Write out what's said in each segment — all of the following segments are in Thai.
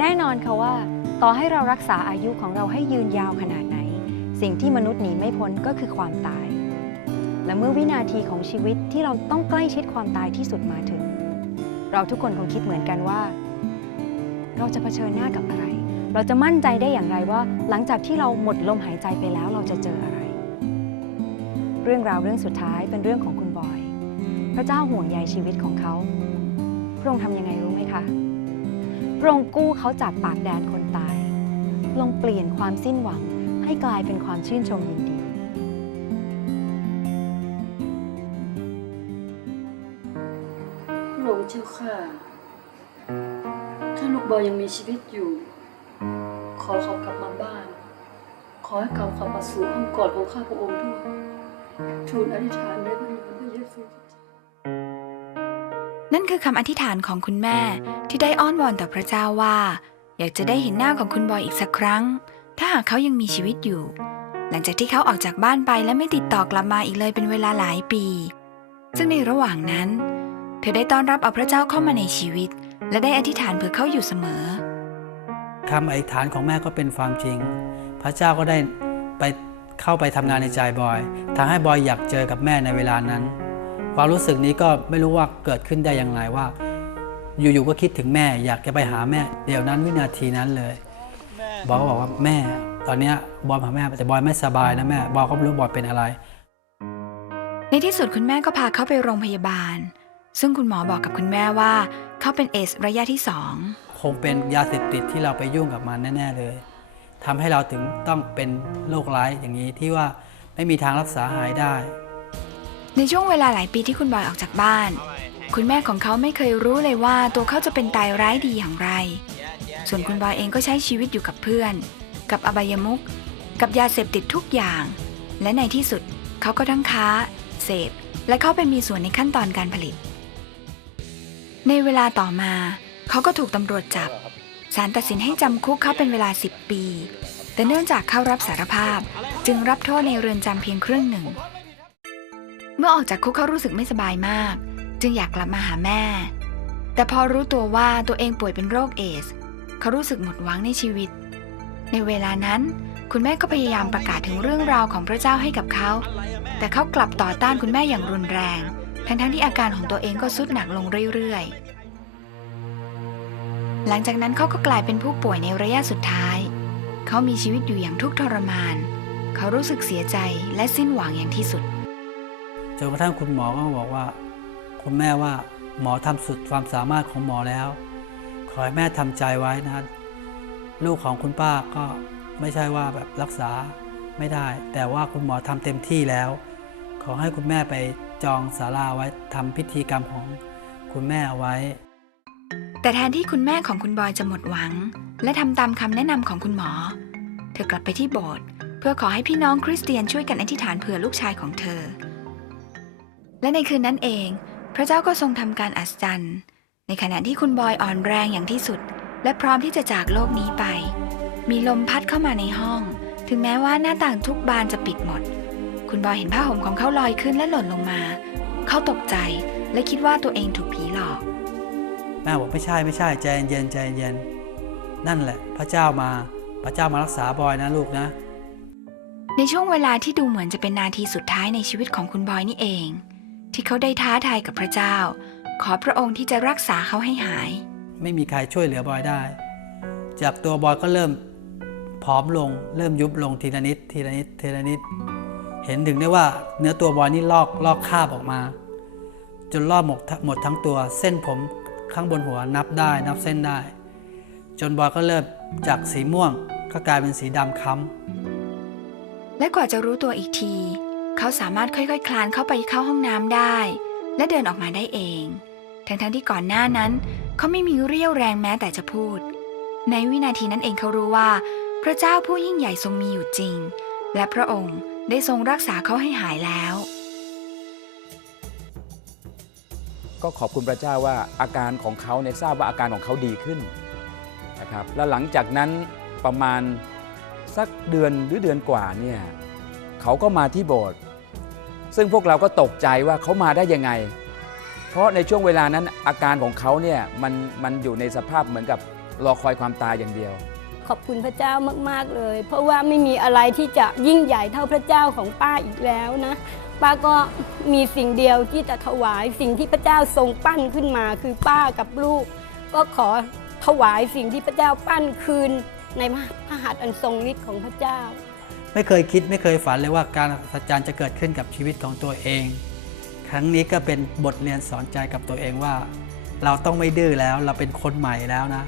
แน่นอนค่ะว่า ต่อให้เรารักษาอายุของเราให้ยืนยาวขนาดไหน สิ่งที่มนุษย์หนีไม่พ้นก็คือความตาย และเมื่อวินาทีของชีวิตที่เราต้องใกล้ชิดความตายที่สุดมาถึง เราทุกคนคงคิดเหมือนกันว่า เราจะเผชิญหน้ากับอะไร เราจะมั่นใจได้อย่างไรว่า หลังจากที่เราหมดลมหายใจไปแล้วเราจะเจออะไร เรื่องราวเรื่องสุดท้ายเป็นเรื่องของคุณบอย พระเจ้าห่วงใยชีวิตของเขาพระองค์ทำยังไงรู้ไหมคะ ระองค์กู้เขาจากปากแดนคนตายพระองเปลี่ยนความสิ้นหวังให้กลายเป็นความชื่นชมยินดี พระองค์เจ้าค่ะ ถ้าลูกบอยยังมีชีวิตอยู่ ขอเขากลับมาบ้าน ขอให้เขากลับมาสู่อ้อมกอดของข้าพระองค์ด้วยทูลอธิษฐานในพระนามพระเยซูคริสต์ นั่นคือคำอธิษฐานของคุณแม่ที่ได้อ้อนวอนต่อพระเจ้าว่า อยากจะได้เห็นหน้าของคุณบอยอีกสักครั้ง ถ้าหากเขายังมีชีวิตอยู่ หลังจากที่เขาออกจากบ้านไปและไม่ติดต่อกลับมาอีกเลยเป็นเวลาหลายปี ซึ่งในระหว่างนั้น เธอได้ต้อนรับเอาพระเจ้าเข้ามาในชีวิต และได้อธิษฐานเพื่อเขาอยู่เสมอคำอธิษฐานของแม่ก็เป็นความจริง พระเจ้าก็ได้ไปเข้าไปทำงานในใจบอยทำให้บอยอยากเจอกับแม่ในเวลานั้น ความรู้สึกนี้ก็ไม่รู้ว่าเกิดขึ้นได้อย่างไรว่า อยู่ๆก็คิดถึงแม่ อยากจะไปหาแม่ เดี๋ยวนั้นวินาทีนั้นเลยบอยก็บอกว่าแม่ ตอนเนี้ยบอยหาแม่แต่บอยไม่สบายนะแม่บอยก็ไม่รู้บอยเป็นอะไร ในที่สุดคุณแม่ก็พาเขาไปโรงพยาบาล ซึ่งคุณหมอบอกกับคุณแม่ว่า เขาเป็นเอสระยะที่สองคงเป็นยาเสพติดที่เราไปยุ่งกับมันแน่ ๆ เลยทำให้เราถึงต้องเป็นโรคร้ายอย่างนี้ที่ว่าไม่มีทางรักษาหายได้ ในช่วงเวลาหลายปีที่คุณบอยออกจากบ้าน คุณแม่ของเขาไม่เคยรู้เลยว่าตัวเขาจะเป็นตายร้ายดีอย่างไร ส่วนคุณบอยเองก็ใช้ชีวิตอยู่กับเพื่อน กับอบายมุขกับยาเสพติดทุกอย่าง และในที่สุดเขาก็ทั้งค้า เสพ และเข้าไปมีส่วนในขั้นตอนการผลิต ในเวลาต่อมา เขาก็ถูกตำรวจจับศาลตัดสินให้จำคุกเขาเป็นเวลา 10 ปี แต่เนื่องจากเขารับสารภาพ จึงรับโทษในเรือนจำเพียงครึ่งหนึ่ง เมื่อออกจากคุกเขารู้สึกไม่สบายมาก จึงอยากกลับมาหาแม่ แต่พอรู้ตัวว่าตัวเองป่วยเป็นโรคเอส เขารู้สึกหมดหวังในชีวิต ในเวลานั้น คุณแม่ก็พยายามประกาศถึงเรื่องราวของพระเจ้าให้กับเขา แต่เขากลับต่อต้านคุณแม่อย่างรุนแรง ทั้งๆที่อาการของตัวเองก็ทรุดหนักลงเรื่อยๆ หลังจากนั้นเขาก็กลายเป็นผู้ป่วยในระยะสุดท้าย เขามีชีวิตอยู่อย่างทุกข์ทรมาน เขารู้สึกเสียใจและสิ้นหวังอย่างที่สุด จนกระทั่งคุณหมอก็บอกว่า คุณแม่ว่าหมอทำสุดความสามารถของหมอแล้ว ขอให้แม่ทำใจไว้นะลูกของคุณป้าก็ไม่ใช่ว่าแบบรักษาไม่ได้ แต่ว่าคุณหมอทำเต็มที่แล้ว ขอให้คุณแม่ไปจองศาลาไว้ทำพิธีกรรมของคุณแม่เอาไว้ แต่แทนที่คุณแม่ของคุณบอยจะหมดหวัง และทำตามคำแนะนำของคุณหมอ เธอกลับไปที่โบสถ์เพื่อขอให้พี่น้องคริสเตียนช่วยกันอธิษฐานเผื่อลูกชายของเธอ และในคืนนั้นเอง พระเจ้าก็ทรงทำการอัศจรรย์ ในขณะที่คุณบอยอ่อนแรงอย่างที่สุด และพร้อมที่จะจากโลกนี้ไป มีลมพัดเข้ามาในห้อง ถึงแม้ว่าหน้าต่างทุกบานจะปิดหมด คุณบอยเห็นผ้าห่มของเขาลอยขึ้นและหล่นลงมา เขาตกใจและคิดว่าตัวเองถูกผีหลอก แม่บอกไม่ใช่ไม่ใช่ใจเย็นใจเย็น นั่นแหละ พระเจ้ามาพระเจ้ามารักษาบอยนะลูกนะ ในช่วงเวลาที่ดูเหมือนจะเป็นนาทีสุดท้ายในชีวิตของคุณบอยนี่เอง ที่เขาได้ท้าทายกับพระเจ้า ขอพระองค์ที่จะรักษาเขาให้หาย ไม่มีใครช่วยเหลือบอยได้ จากตัวบอยก็เริ่มผอมลง เริ่มยุบลงทีละนิดทีละนิดทีละนิด เห็นถึงได้ว่าเนื้อตัวบอยนี่ลอกลอกคราบออกมา จนลอกหมดหมดทั้งตัวเส้นผมข้างบนหัวนับได้นับเส้นได้ จนบอยก็เริ่มจากสีม่วงก็กลายเป็นสีดำค้ำและกว่าจะรู้ตัวอีกที เขาสามารถค่อยๆ คลานเข้าไปเข้าห้องน้ำได้ และเดินออกมาได้เอง ทั้งๆที่ก่อนหน้านั้น เขาไม่มีเรี่ยวแรงแม้แต่จะพูด ในวินาทีนั้นเองเขารู้ว่า พระเจ้าผู้ยิ่งใหญ่ทรงมีอยู่จริง และพระองค์ได้ทรงรักษาเขาให้หายแล้ว ก็ขอบคุณพระเจ้าว่าอาการของเขาเนี่ยทราบว่าอาการของเขาดีขึ้นนะครับแล้วหลังจากนั้นประมาณสักเดือนหรือเดือนกว่าเนี่ยเขาก็มาที่โบสถ์ ซึ่งพวกเราก็ตกใจว่าเขามาได้ยังไง เพราะในช่วงเวลานั้นอาการของเขาเนี่ยมันมันอยู่ในสภาพเหมือนกับรอคอยความตายอย่างเดียว ขอบคุณพระเจ้ามาก ๆ เลย เพราะว่าไม่มีอะไรที่จะยิ่งใหญ่เท่าพระเจ้าของป้าอีกแล้วนะ ป้าก็มีสิ่งเดียวที่จะถวายสิ่งที่พระเจ้าทรงปั้นขึ้นมา คือป้ากับลูก ก็ขอถวายสิ่งที่พระเจ้าปั้นคืนในพระหัตถ์อันทรงฤทธิ์ของพระเจ้า ไม่เคยคิดไม่เคยฝันเลยว่าการอัศจรรย์จะเกิดขึ้นกับชีวิตของตัวเอง ครั้งนี้ก็เป็นบทเรียนสอนใจกับตัวเองว่า เราต้องไม่ดื้อแล้วเราเป็นคนใหม่แล้วนะ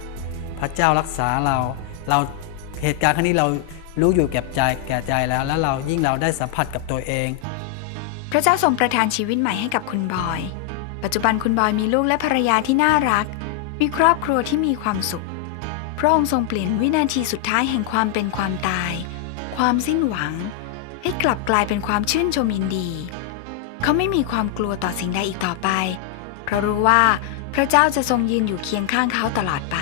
พระเจ้ารักษาเรา เราเหตุการณ์ครั้งนี้เรารู้อยู่แก่ใจแก่ใจแล้ว แล้วเรายิ่งเราได้สัมผัสกับตัวเอง พระเจ้าทรงประทานชีวิตใหม่ให้กับคุณบอย ปัจจุบันคุณบอยมีลูกและภรรยาที่น่ารัก มีครอบครัวที่มีความสุขพระองค์ทรงเปลี่ยนวินาทีสุดท้ายแห่งความเป็นความตาย ความสิ้นหวัง ให้กลับกลายเป็นความชื่นชมยินดี เขาไม่มีความกลัวต่อสิ่งใดอีกต่อไป เพราะรู้ว่าพระเจ้าจะทรงยืนอยู่เคียงข้างเขาตลอดไป